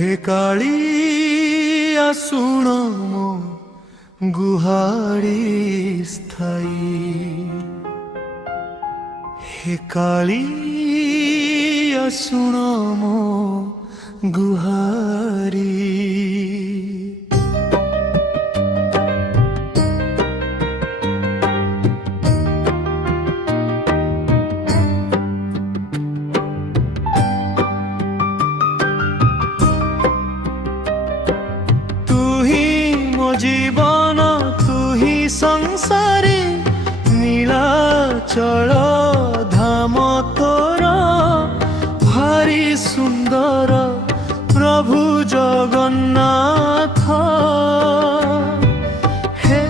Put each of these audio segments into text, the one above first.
हे कालिया सुन मो गुहारी स्थाई। हे कालिया सुन मो गुहारी। जीवन तू ही संसारी नीलाचल धाम तोर भारी सुंदर प्रभु जगन्नाथ। हे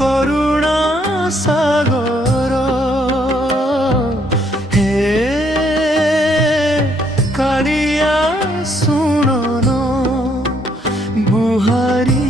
करुणा सागर हे कालिया सुनन गुहारी।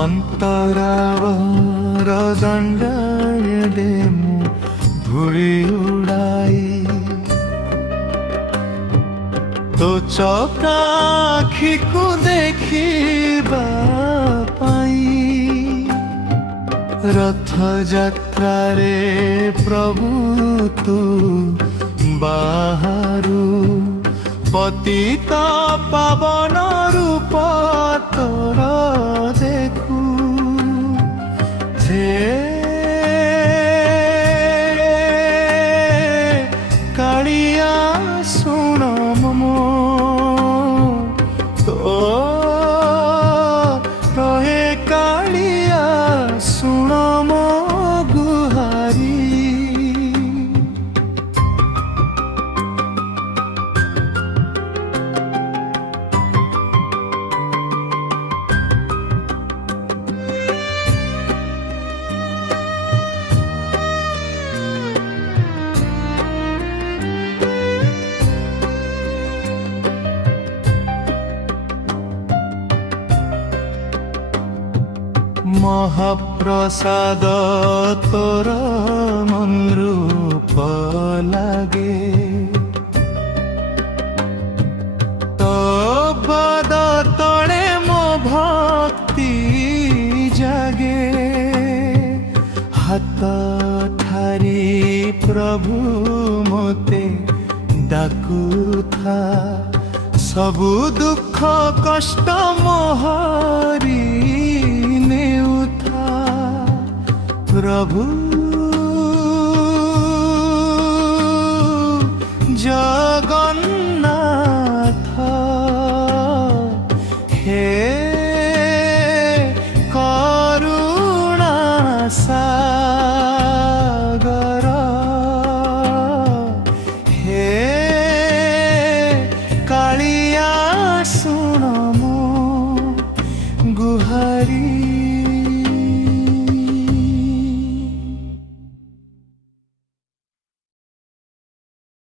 अंतरावर दंडे मु धूली उड़ाई तो चौकाखी को देखिबा पाई। रथ यात्रा रे प्रभु तू बाहरु पतित पावन रूप तोर देखू। कालिया सुन मो तो रहे कालिया सुन मो गुहारी। महाप्रसाद तोर मन रूप लागे तो पद तले मो भक्ति जागे। हाथ ठारी प्रभु मोते डाकुथा सबु दुख कष्ट मोहरी प्रभु।